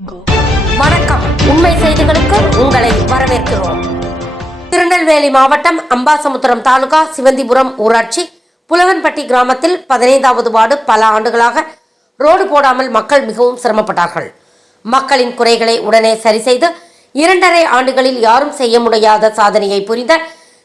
வணக்கம். உண்மை செய்திகளுக்கு உங்களை வரவேற்கிறோம். திருநெல்வேலி மாவட்டம் அம்பாசமுத்திரம் தாலுகா சிவந்திபுரம் ஊராட்சி புலவன்பட்டி கிராமத்தில் பதினைந்தாவது வார்டு பல ஆண்டுகளாக ரோடு போடாமல் மக்கள் மிகவும் சிரமப்பட்டார்கள். மக்களின் குறைகளை உடனே சரி செய்து இரண்டரை ஆண்டுகளில் யாரும் செய்ய முடியாத சாதனையை புரிந்த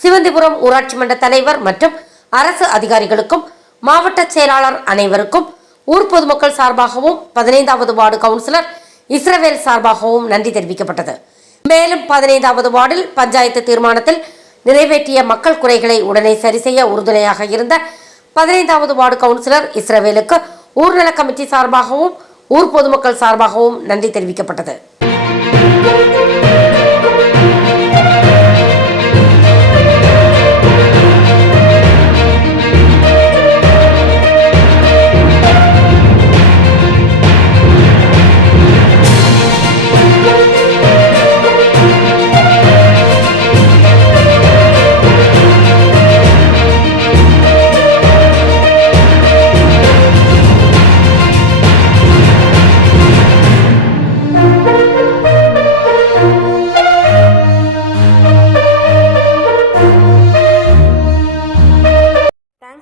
சிவந்திபுரம் ஊராட்சி மன்ற தலைவர் மற்றும் அரசு அதிகாரிகளுக்கும் மாவட்ட செயலாளர் அனைவருக்கும் ஊர் பொதுமக்கள் சார்பாகவும் பதினைந்தாவது வார்டு கவுன்சிலர் இஸ்ரவேல் சார்பாகவும் நன்றி தெரிவிக்கப்பட்டது. மேலும் பதினைந்தாவது வார்டில் பஞ்சாயத்து தீர்மானத்தில் நிறைவேற்றிய மக்கள் குறைகளை உடனே சரி செய்ய உறுதுணையாக இருந்த பதினைந்தாவது வார்டு கவுன்சிலர் இஸ்ரவேலுக்கு ஊர்நல கமிட்டி சார்பாகவும் ஊர் பொதுமக்கள் சார்பாகவும் நன்றி தெரிவிக்கப்பட்டது.